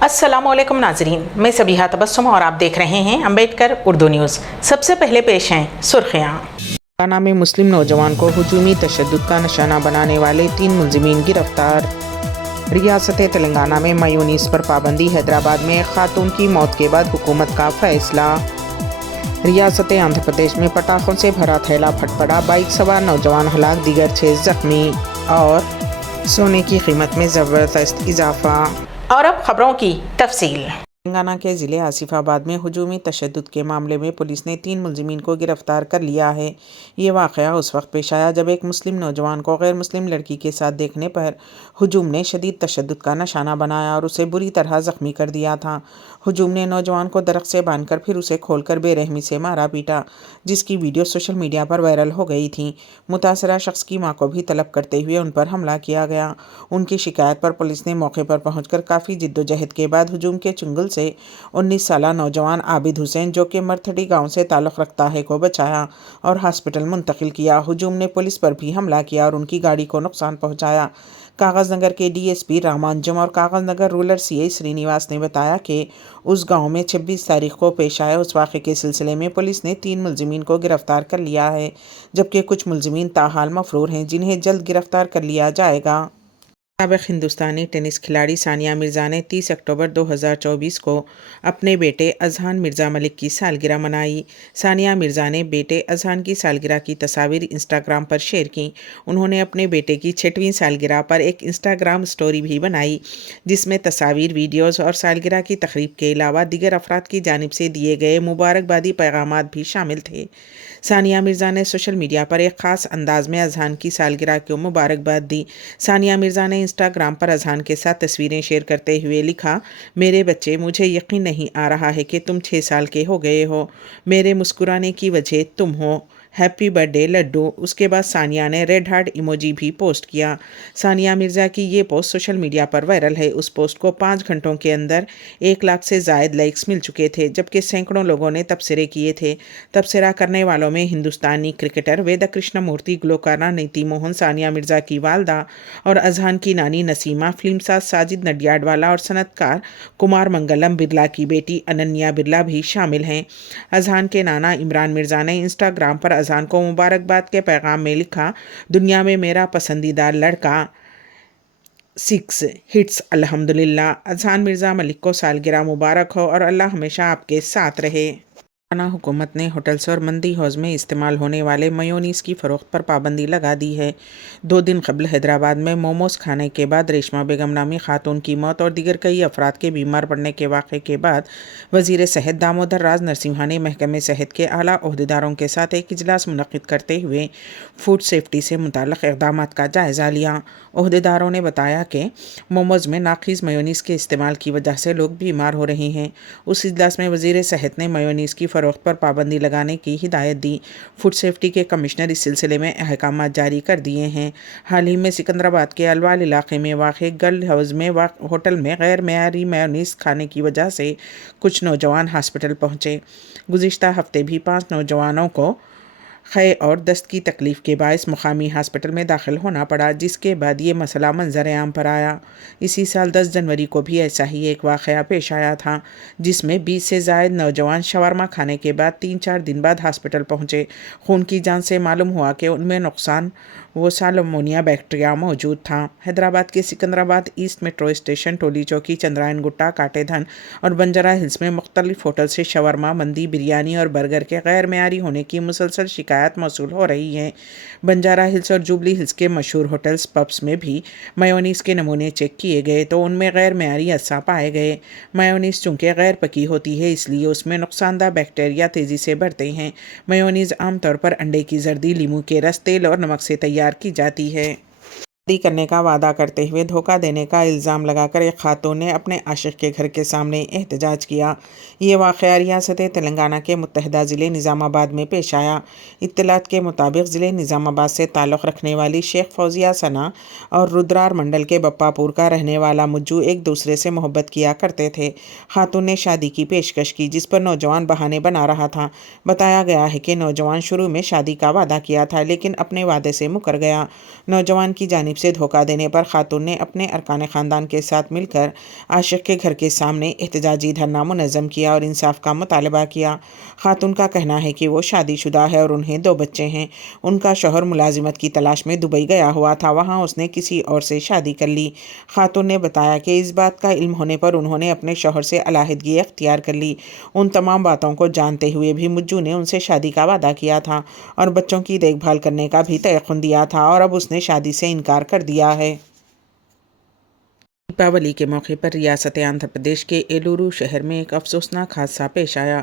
अस्सलामुअलैकुम नाजरीन, मैं सबीहा तबस्सुम और आप देख रहे हैं अम्बेडकर उर्दू न्यूज़। सबसे पहले पेश हैं सुर्खियाँ। तेलंगाना में मुस्लिम नौजवान को हुजूमी तशद्दुद का निशाना बनाने वाले 3 मुलजिमीन गिरफ्तार। रियासत तेलंगाना में मायूनीस पर पाबंदी, हैदराबाद में एक खातून की मौत के बाद हुकूमत का फैसला। रियासत आंध्र प्रदेश में पटाखों से भरा थैला फट पड़ा, बाइक सवार नौजवान हलाक, दीगर 6 जख्मी। और सोने की कीमत में ज़बरदस्त इजाफा। और अब खबरों की तफसील। तेलंगाना के ज़िले आसिफाबाद में हुजूमी तशद्दुद के मामले में पुलिस ने 3 मुलजिमीन को गिरफ्तार कर लिया है। ये वाक़या उस वक्त पेश आया जब एक मुस्लिम नौजवान को गैर मुस्लिम लड़की के साथ देखने पर हुजूम ने शदीद तशद्दुद का निशाना बनाया और उसे बुरी तरह ज़ख्मी कर दिया था। हुजूम ने नौजवान को दरख्त से बांधकर फिर उसे खोलकर बेरहमी से मारा पीटा, जिसकी वीडियो सोशल मीडिया पर वायरल हो गई थी। मुतासरा शख्स की मां को भी तलब करते हुए उन पर हमला किया गया। उनकी शिकायत पर पुलिस ने मौके पर पहुंचकर काफ़ी जिद्दोजहद के बाद हुजूम के चुंगल से 19 साला नौजवान आबिद हुसैन, जो कि मरथड़ी गांव से ताल्लुक़ रखता है, को बचाया और हॉस्पिटल मुंतकिल किया। हुजूम ने पुलिस पर भी हमला किया और उनकी गाड़ी को नुकसान पहुंचाया। कागज़नगर के डीएसपी रामांजम और कागज़नगर रूरल सीआई श्रीनिवास ने बताया कि उस गांव में 26 तारीख को पेश आए उस वाक़े के सिलसिले में पुलिस ने 3 मुलजिमीन को गिरफ्तार कर लिया है, जबकि कुछ मुलजिमीन ताहाल मफरूर हैं, जिन्हें जल्द गिरफ्तार कर लिया जाएगा। साबिक़ हिंदुस्तानी टेनिस खिलाड़ी सानिया मिर्ज़ा ने 30 अक्टूबर 2024 को अपने बेटे अज़हान मिर्ज़ा मलिक की सालगिरह मनाई। सानिया मिर्ज़ा ने बेटे अज़हान की सालगिरह की तस्वीर इंस्टाग्राम पर शेयर की। उन्होंने अपने बेटे की 6वीं सालगिरह पर एक इंस्टाग्राम स्टोरी भी बनाई, जिसमें तस्वीर, वीडियोज़ और सालगिरह की तकरीब के अलावा दीगर अफराद की जानिब से दिए गए मुबारकबादी पैगामात भी शामिल थे। सानिया मिर्ज़ा ने सोशल मीडिया पर एक ख़ास अंदाज में अज़हान की सालगिरह को मुबारकबाद दी। सानिया मिर्ज़ा ने इंस्टाग्राम पर अज़हान के साथ तस्वीरें शेयर करते हुए लिखा, मेरे बच्चे, मुझे यकीन नहीं आ रहा है कि तुम 6 साल के हो गए हो। मेरे मुस्कुराने की वजह तुम हो। हैप्पी बर्थडे लड्डू। उसके बाद सानिया ने रेड हार्ट इमोजी भी पोस्ट किया। सानिया मिर्ज़ा की ये पोस्ट सोशल मीडिया पर वायरल है। उस पोस्ट को 5 घंटों के अंदर 1 लाख से ज़ायद लाइक्स मिल चुके थे, जबकि सैकड़ों लोगों ने तबसरे किए थे। तबसरा करने वालों में हिंदुस्तानी क्रिकेटर वेदा कृष्णमूर्ति, ग्लोकारा नीति मोहन, सानिया मिर्ज़ा की वालदा और अज़हान की नानी नसीमा, फिल्मसाज साजिद नडियाडवाला और सनतकार कुमार मंगलम बिरला की बेटी अनन्या बिरला भी शामिल हैं। अज़हान के नाना इमरान मिर्ज़ा ने इंस्टाग्राम पर अज़हान को मुबारकबाद के पैगाम में लिखा, दुनिया में मेरा पसंदीदा लड़का 6 हिट्स अल्हम्दुलिल्लाह। अज़हान मिर्ज़ा मलिक को सालगिरह मुबारक हो और अल्लाह हमेशा आपके साथ रहे। तेलंगाना हुकूमत ने होटल्स और मंदी हाउस में इस्तेमाल होने वाले मेयोनीज़ की फ़रोख्त पर पाबंदी लगा दी है। 2 दिन कबल हैदराबाद में मोमोज़ खाने के बाद रेशमा बेगम नामी खातून की मौत और दीगर कई अफराद के बीमार पड़ने के वाक़े के बाद वज़ीर सेहत दामोदर राज नरसिम्हा ने महकमे सेहत के आला ओहदेदारों के साथ एक इजलास मुनक़्क़िद करते हुए फूड सेफ्टी से मुताल्लिक़ इक़दामात का जायज़ा लिया। ओहदेदारों ने बताया कि मोमोज़ में नाक़िज़ मेयोनीज़ के इस्तेमाल की वजह से लोग बीमार हो रहे हैं। उस इजलास में वज़ीर सेहत ने मेयोनीज़ की फ़रोख्त पर पाबंदी लगाने की हिदायत दी। फूड सेफ्टी के कमिश्नर इस सिलसिले में अहकाम जारी कर दिए हैं। हाल ही में सिकंदराबाद के अलवाल इलाके में वाक़े गर्ल हाउस में होटल में गैर मेयारी मेयोनीज़ खाने की वजह से कुछ नौजवान हॉस्पिटल पहुँचे। गुज़िश्ता हफ्ते भी 5 नौजवानों को ख़य और दस्त की तकलीफ़ के बायस मुकामी हॉस्पिटल में दाखिल होना पड़ा, जिसके बाद ये मसला मंजर आम पर आया। इसी साल 10 जनवरी को भी ऐसा ही एक वाक़या पेश आया था, जिसमें 20 से ज़ायद नौजवान शवरमा खाने के बाद 3-4 दिन बाद हॉस्पिटल पहुँचे। खून की जांच से मालूम हुआ कि उनमें नुकसान वो साल्मोनिया बैक्टीरिया मौजूद था। हैदराबाद के सिकंदराबाद ईस्ट मेट्रो स्टेशन, टोली चौकी, चंद्रायन गुट्टा, काटेधन और बंजारा हिल्स में मुख्तलिफ होटल से शवरमा, मंदी, बिरयानी और बर्गर के गैर मेयारी होने की मुसलसल शिकायत मौसूल हो रही हैं। बंजारा हिल्स और जुबली हिल्स के मशहूर होटल्स, पब्स में भी मेयोनीज़ के नमूने चेक किए गए तो उनमें गैर मेयारी अज्जा पाए गए। मेयोनीज़ चूँकि गैर पकी होती है, इसलिए उसमें नुकसानदा बैक्टीरिया तेज़ी से बढ़ते हैं। मेयोनीज़ आमतौर पर अंडे की जर्दी, लीमू के रस, तेल और नमक से तैयार की जाती है। शादी करने का वादा करते हुए धोखा देने का इल्ज़ाम लगाकर एक खातून ने अपने आशिक के घर के सामने एहतजाज किया। ये वाक़या रियासत तेलंगाना के मुत्तहिदा ज़िले निज़ामाबाद में पेश आया। इत्तलात के मुताबिक ज़िले निज़ामाबाद से ताल्लुक़ रखने वाली शेख फौजिया सना और रुद्रार मंडल के बप्पापुर का रहने वाला मुज्जू एक दूसरे से मोहब्बत किया करते थे। खातून ने शादी की पेशकश की, जिस पर नौजवान बहाने बना रहा था। बताया गया है कि नौजवान शुरू में शादी का वादा किया था, लेकिन अपने वादे से मुकर गया। नौजवान की जानिब سے دھوکہ دینے پر خاتون نے اپنے ارکان خاندان کے ساتھ مل کر عاشق کے گھر کے سامنے احتجاجی دھرنا منظم کیا اور انصاف کا مطالبہ کیا۔ خاتون کا کہنا ہے کہ وہ شادی شدہ ہے اور انہیں 2 بچے ہیں۔ ان کا شوہر ملازمت کی تلاش میں دبئی گیا ہوا تھا، وہاں اس نے کسی اور سے شادی کر لی۔ خاتون نے بتایا کہ اس بات کا علم ہونے پر انہوں نے اپنے شوہر سے علیحدگی اختیار کر لی۔ ان تمام باتوں کو جانتے ہوئے بھی مجو نے ان سے شادی کا وعدہ کیا تھا اور بچوں کی دیکھ بھال کرنے کا بھی تیقن دیا تھا، اور اب اس نے شادی سے انکار کر دیا ہے۔ دیپاولی کے موقع پر ریاست آندھرا پردیش کے ایلورو شہر میں ایک افسوسناک حادثہ پیش آیا،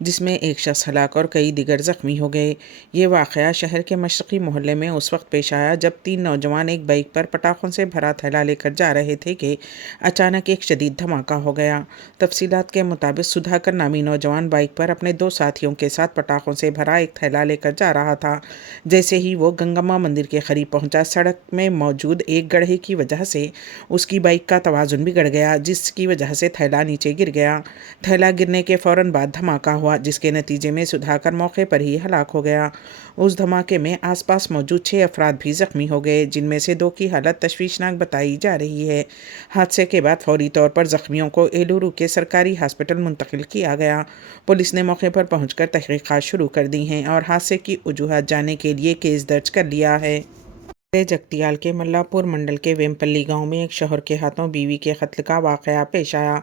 جس میں ایک شخص ہلاک اور کئی دیگر زخمی ہو گئے۔ یہ واقعہ شہر کے مشرقی محلے میں اس وقت پیش آیا جب 3 نوجوان ایک بائیک پر پٹاخوں سے بھرا تھیلا لے کر جا رہے تھے کہ اچانک ایک شدید دھماکہ ہو گیا۔ تفصیلات کے مطابق سدھاکر نامی نوجوان بائیک پر اپنے 2 ساتھیوں کے ساتھ پٹاخوں سے بھرا ایک تھیلا لے کر جا رہا تھا۔ جیسے ہی وہ گنگما مندر کے قریب پہنچا، سڑک میں موجود ایک گڑھے کی وجہ سے اس کی بائیک کا توازن بگڑ گیا، جس کی وجہ سے تھیلا نیچے گر گیا۔ تھیلا گرنے کے فوراً بعد دھماکہ ہوا، جس کے نتیجے میں سدھاکر موقع پر ہی ہلاک ہو گیا۔ اس دھماکے میں آس پاس موجود 6 افراد بھی زخمی ہو گئے، جن میں سے 2 کی حالت تشویشناک بتائی جا رہی ہے۔ حادثے کے بعد فوری طور پر زخمیوں کو ایلورو کے سرکاری ہسپتال منتقل کیا گیا۔ پولیس نے موقع پر پہنچ کر تحقیقات شروع کر دی ہیں اور حادثے کی وجوہات جاننے کے لیے کیس درج کر لیا ہے۔ جگتیال کے ملا پور منڈل کے ویمپلی گاؤں میں ایک شوہر کے ہاتھوں بیوی کے قتل کا واقعہ پیش آیا۔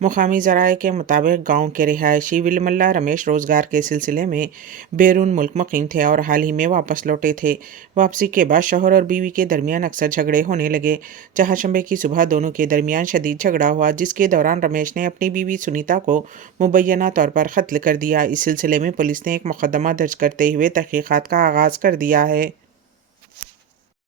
مقامی ذرائع کے مطابق گاؤں کے رہائشی ولملا رمیش روزگار کے سلسلے میں بیرون ملک مقیم تھے اور حال ہی میں واپس لوٹے تھے۔ واپسی کے بعد شوہر اور بیوی کے درمیان اکثر جھگڑے ہونے لگے۔ چہارشنبے کی صبح دونوں کے درمیان شدید جھگڑا ہوا، جس کے دوران رمیش نے اپنی بیوی سنیتا کو مبینہ طور پر قتل کر دیا۔ اس سلسلے میں پولیس نے ایک مقدمہ درج کرتے ہوئے تحقیقات کا آغاز کر دیا ہے۔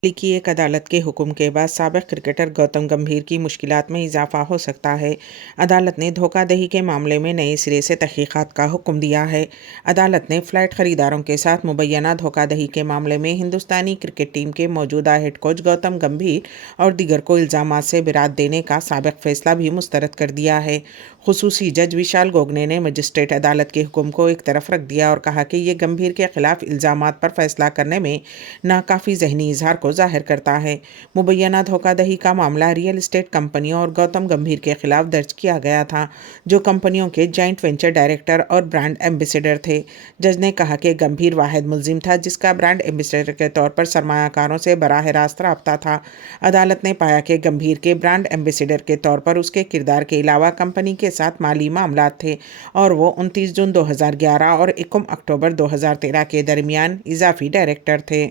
دہلی کی ایک عدالت کے حکم کے بعد سابق کرکٹر گوتم گمبھیر کی مشکلات میں اضافہ ہو سکتا ہے۔ عدالت نے دھوکہ دہی کے معاملے میں نئے سرے سے تحقیقات کا حکم دیا ہے۔ عدالت نے فلائٹ خریداروں کے ساتھ مبینہ دھوکہ دہی کے معاملے میں ہندوستانی کرکٹ ٹیم کے موجودہ ہیڈ کوچ گوتم گمبھیر اور دیگر کو الزامات سے برات دینے کا سابق فیصلہ بھی مسترد کر دیا ہے۔ خصوصی جج وشال گوگنے نے مجسٹریٹ عدالت کے حکم کو ایک طرف رکھ دیا اور کہا کہ یہ گمبھیر کے خلاف الزامات پر فیصلہ کرنے میں ناکافی ذہنی اظہار کو ظاہر کرتا ہے۔ مبینہ دھوکہ دہی کا معاملہ ریئل اسٹیٹ کمپنیوں اور گوتم گمبھیر کے خلاف درج کیا گیا تھا، جو کمپنیوں کے جوائنٹ وینچر ڈائریکٹر اور برانڈ ایمبیسڈر تھے۔ جج نے کہا کہ گمبھیر واحد ملزم تھا جس کا برانڈ ایمبیسڈر کے طور پر سرمایہ کاروں سے براہ راست رابطہ تھا۔ عدالت نے پایا کہ گمبھیر کے برانڈ ایمبیسڈر کے طور پر اس کے کردار کے علاوہ کمپنی کے ساتھ مالی معاملات تھے، اور وہ 29 جون 2011 اور 1 اکتوبر 2013 کے درمیان اضافی ڈائریکٹر تھے،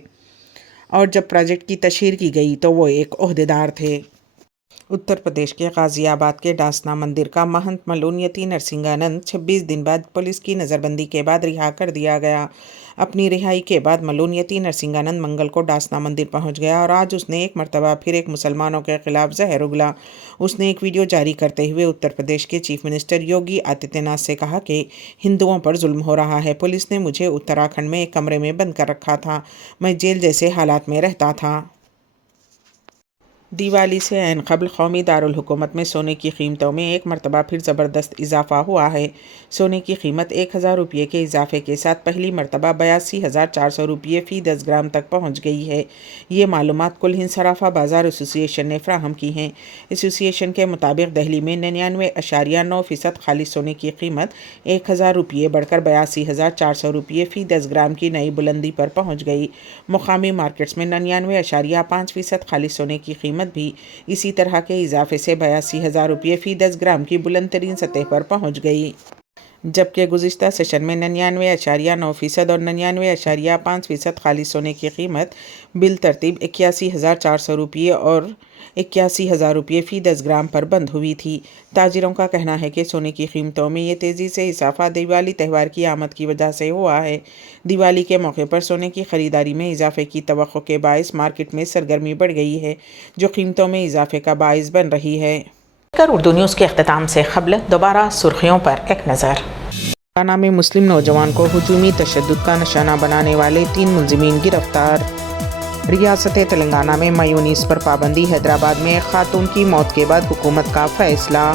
اور جب پروجیکٹ کی تشہیر کی گئی تو وہ ایک عہدیدار تھے۔ اتر پردیش کے غازی آباد کے ڈاسنا مندر کا مہنت ملونیتی نرسنگانند 26 دن بعد پولیس کی نظر بندی کے بعد رہا کر دیا گیا۔ اپنی رہائی کے بعد ملونیتی نرسنگانند منگل کو ڈاسنا مندر پہنچ گیا اور آج اس نے ایک مرتبہ پھر ایک مسلمانوں کے خلاف زہر اگلا۔ اس نے ایک ویڈیو جاری کرتے ہوئے اتر پردیش کے چیف منسٹر یوگی آدتیہ ناتھ سے کہا کہ ہندوؤں پر ظلم ہو رہا ہے۔ پولیس نے مجھے اتراکھنڈ میں ایک کمرے میں بند کر رکھا تھا، میں جیل جیسے حالات میں رہتا تھا۔ دیوالی سے عین قبل قومی دارالحکومت میں سونے کی قیمتوں میں ایک مرتبہ پھر زبردست اضافہ ہوا ہے۔ سونے کی قیمت 1000 روپے کے اضافے کے ساتھ پہلی مرتبہ 82,400 روپے فی 10 گرام تک پہنچ گئی ہے۔ یہ معلومات کل ہند صرافہ بازار ایسوسی ایشن نے فراہم کی ہیں۔ ایسوسی ایشن کے مطابق دہلی میں 99.9% خالص سونے کی قیمت 1000 روپے بڑھ کر 82,400 روپے فی 10 گرام کی نئی بلندی پر پہنچ گئی۔ مقامی مارکیٹس میں 99.5% خالص سونے کی قیمت بھی اسی طرح کے اضافے سے 82,000 روپے فی 10 گرام کی بلند ترین سطح پر پہنچ گئی، جبکہ گزشتہ سیشن میں 99.9% اور 99.5% خالص سونے کی قیمت بالترتیب 81,400 روپے اور 81,000 روپے فی 10 گرام پر بند ہوئی تھی۔ تاجروں کا کہنا ہے کہ سونے کی قیمتوں میں یہ تیزی سے اضافہ دیوالی تہوار کی آمد کی وجہ سے ہوا ہے۔ دیوالی کے موقع پر سونے کی خریداری میں اضافے کی توقع کے باعث مارکیٹ میں سرگرمی بڑھ گئی ہے، جو قیمتوں میں اضافے کا باعث بن رہی ہے۔ اردو نیوز کے اختتام سے قبل دوبارہ سرخیوں پر ایک نظر۔ تلنگانہ میں مسلم نوجوان کو ہجومی تشدد کا نشانہ بنانے والے 3 ملزمین گرفتار۔ ریاست تلنگانہ میں میونیز پر پابندی، حیدرآباد میں ایک خاتون کی موت کے بعد حکومت کا فیصلہ۔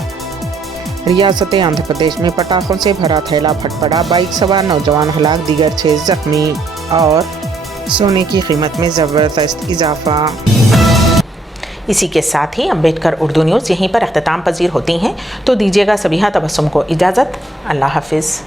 ریاست آندھرا پردیش میں پٹاخوں سے بھرا تھیلا پھٹ پڑا، بائیک سوار نوجوان ہلاک، دیگر 6 زخمی، اور سونے کی قیمت میں زبردست اضافہ۔ اسی کے ساتھ ہی امبیڈکر اردو نیوز یہیں پر اختتام پذیر ہوتی ہیں، تو دیجیے گا سبیحہ تبسم کو اجازت۔ اللہ حافظ۔